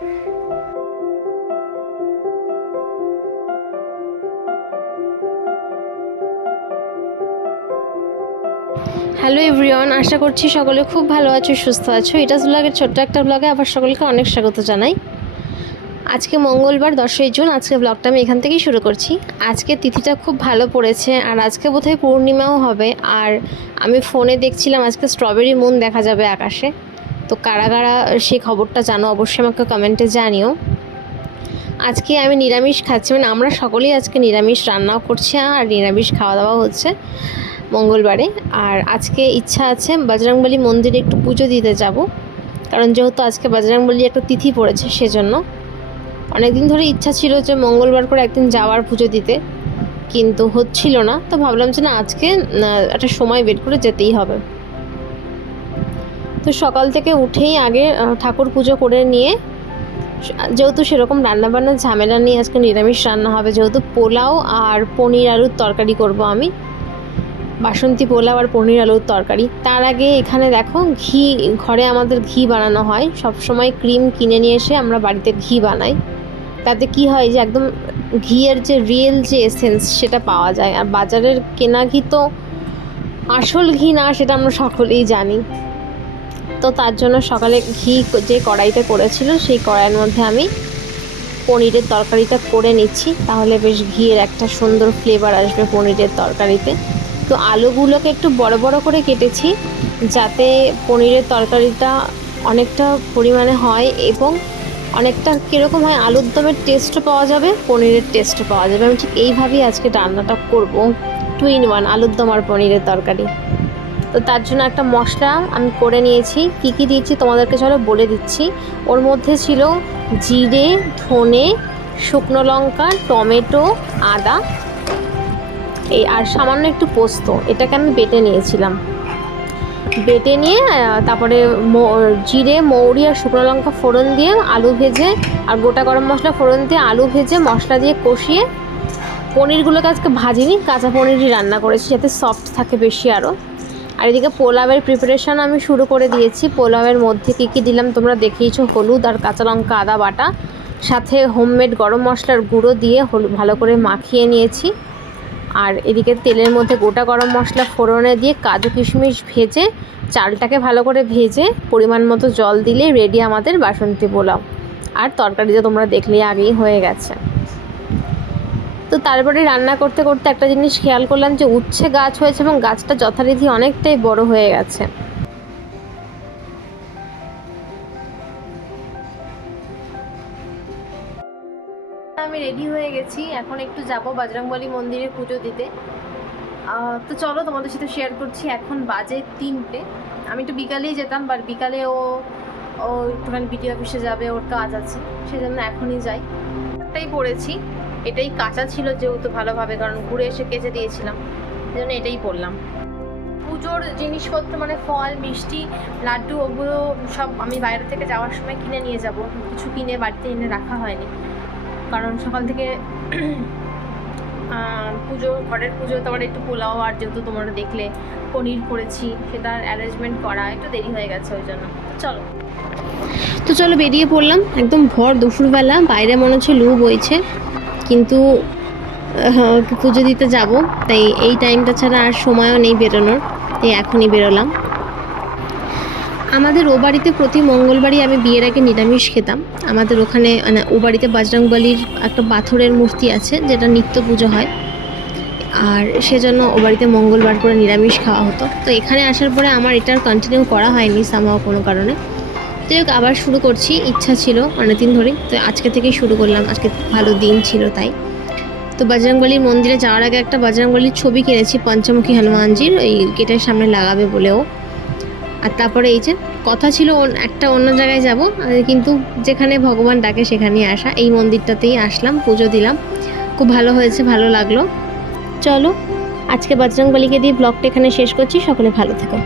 Hello everyone আশা করছি সকলে খুব ভালো আছো, সুস্থ আছো। এটা ব্লগের ছোট্ট একটা ব্লগে আবার সকলকে অনেক স্বাগত জানাই। আজকে মঙ্গলবার, দশই জুন, আজকে ব্লগটা আমি এখান থেকেই শুরু করছি। আজকে তিথিটা খুব ভালো পড়েছে আর আজকে বোধহয় পূর্ণিমাও হবে। আর আমি ফোনে দেখছিলাম আজকে স্ট্রবেরি মুন দেখা যাবে আকাশে। তো কারা কারা সেই খবরটা জানো অবশ্যই আমাকে কমেন্টে জানিও। আজকে আমি নিরামিষ খাচ্ছি মানে আমরা সকলেই আজকে নিরামিষ রান্নাও করছি আর নিরামিষ খাওয়া দাওয়া হচ্ছে মঙ্গলবারে। আর আজকে ইচ্ছা আছে বজরংবলী মন্দিরে একটু পুজো দিতে যাব, কারণ যেহেতু আজকে বজরংবলী একটা তিথি পড়েছে সেজন্য। অনেক দিন ধরে ইচ্ছা ছিল যে মঙ্গলবার করে একদিন যাওয়ার পুজো দিতে, কিন্তু হচ্ছিল না। তো ভাবলাম যে না, আজকে একটা সময় বের করে যেতেই হবে। তো সকাল থেকে উঠেই আগে ঠাকুর পুজো করে নিয়ে, যেহেতু সেরকম রান্নাবান্নার ঝামেলা নেই, আজকে নিরামিষ রান্না হবে, যেহেতু পোলাও আর পনির আলুর তরকারি করব আমি। বাসন্তী পোলাও আর পনির আলুর তরকারি। তার আগে এখানে দেখো, ঘি, ঘরে আমাদের ঘি বানানো হয়। সব সময় ক্রিম কিনে নিয়ে এসে আমরা বাড়িতে ঘি বানাই। তাতে কি হয় যে একদম ঘিয়ের যে রিয়েল যে এসেন্স সেটা পাওয়া যায়। আর বাজারের কেনা ঘি তো আসল ঘি না, সেটা আমরা সকলেই জানি। তো তার জন্য সকালে ঘি যে কড়াইটা করেছিল, সেই কড়াইয়ের মধ্যে আমি পনিরের তরকারিটা করে নিচ্ছি। তাহলে বেশ ঘিয়ের একটা সুন্দর ফ্লেভার আসবে পনিরের তরকারিতে। তো আলুগুলোকে একটু বড় বড় করে কেটেছি, যাতে পনিরের তরকারিটা অনেকটা পরিমাণে হয় এবং অনেকটা কীরকম হয়, আলুর দমের টেস্টও পাওয়া যাবে, পনিরের টেস্টও পাওয়া যাবে। আমি ঠিক এইভাবেই আজকে রান্নাটা করব। টু ইন ওয়ান আলুর দম আর পনিরের তরকারি। তো তার জন্য একটা মশলা আমি করে নিয়েছি। কী কী দিয়েছি তোমাদেরকে চলো বলে দিচ্ছি। ওর মধ্যে ছিল জিরে, ধনে, শুকনো লঙ্কা, টমেটো, আদা। এই আর সামান্য একটু পোস্ত। এটাকে আমি বেটে নিয়েছিলাম। বেটে নিয়ে তারপরে জিরে, মৌরি আর শুকনো লঙ্কা ফোড়ন দিয়ে আলু ভেজে আর গোটা গরম মশলা ফোড়ন দিয়ে আলু ভেজে মশলা দিয়ে কষিয়ে পনিরগুলোকে আজকে ভাজিনি, কাঁচা পনিরই রান্না করেছি যাতে সফট থাকে বেশি আরও আর এদিকে পোলাওয়ের প্রিপারেশন আমি শুরু করে দিয়েছি। পোলাওয়ের মধ্যে কী কী দিলাম তোমরা দেখিয়েছো? হলুদ আর কাঁচা লঙ্কা আদা বাটা, সাথে হোমমেড গরম মশলার গুঁড়ো দিয়ে ভালো করে মাখিয়ে নিয়েছি। আর এদিকে তেলের মধ্যে গোটা গরম মশলা ফোড়নে দিয়ে কাজু কিশমিশ ভেজে, চালটাকে ভালো করে ভেজে, পরিমাণ মতো জল দিলে রেডি আমাদের বাসন্তী পোলাও। আর তরকারিটা তোমরা দেখলেই আগেই হয়ে গেছে। তো তারপরে রান্না করতে করতে একটা জিনিস খেয়াল করলাম যে উচ্ছে গাছ হয়েছে এবং গাছটা যথারীতি অনেকটাই বড় হয়ে গেছে। আমি রেডি হয়ে গেছি, এখন একটু যাব বজরংবলী মন্দিরে পুজো দিতে। তো চলো তোমাদের সাথে শেয়ার করছি, এখন বাজে তিনটে। আমি একটু বিকালেই যেতাম বাট বিকালে ও ও একটুখানি বিডিও অফিসে যাবে, ওর কাজ আছে, সেজন্য এখনই যাই। একটাই পরেছি এটাই কাঁচা ছিল যেহেতু ভালোভাবে, কারণ ঘুরে এসে কেচে দিয়েছিলাম। সেজন্য এটাই পরলাম। পুজোর জিনিসপত্র মানে ফল, মিষ্টি, লাড্ডু, ওগুলো সব আমি বাইরে থেকে যাওয়ার সময় কিনে নিয়ে যাব। কিছু কিনে বাড়িতে এনে রাখা হয়নি। কারণ সকাল থেকে পুজো, ঘরের পুজো তারপরে একটু পোলাও আর যেহেতু তোমরা দেখলে পনির করেছি সেটার অ্যারেঞ্জমেন্ট করা একটু দেরি হয়ে গেছে ওই জন্য। চলো। তো চলো বেরিয়ে পড়লাম। একদম ভর দুপুরবেলা, বাইরে মনে হচ্ছে লু বইছে। কিন্তু পুজো দিতে যাব। তাই এই টাইমটা ছাড়া আর সময়ও নেই বেরোনোর। তাই এখনই বেরোলাম। আমাদের ও বাড়িতে প্রতি মঙ্গলবারই আমি বিয়ের আগে নিরামিষ খেতাম। আমাদের ওখানে মানে ও বাড়িতে বজরংবলির একটা পাথরের মূর্তি আছে, যেটা নিত্য পুজো হয়। আর সেজন্য ও বাড়িতে মঙ্গলবার করে নিরামিষ খাওয়া হতো। তো এখানে আসার পরে আমার এটার কন্টিনিউ করা হয়নি সামাও কোনো কারণে। যাই হোক, আবার শুরু করছি। ইচ্ছা ছিল অনেকদিন ধরেই। তো আজকে থেকেই শুরু করলাম। আজকে ভালো দিন ছিল তাই। তো বজরংবলির মন্দিরে যাওয়ার আগে একটা বজরংবলির ছবি কিনেছি, পঞ্চমুখী হনুমানজির। ওই গেটের সামনে লাগাবে বলেও। আর তারপরে এই যে, কথা ছিল একটা অন্য জায়গায় যাব। কিন্তু যেখানে ভগবান ডাকে সেখানেই আসা। এই মন্দিরটাতেই আসলাম, পুজো দিলাম। খুব ভালো হয়েছে, ভালো লাগল। চলো, আজকে বজরংবলিকে দিয়ে ব্লগটা এখানে শেষ করছি। সকলে ভালো থেকো।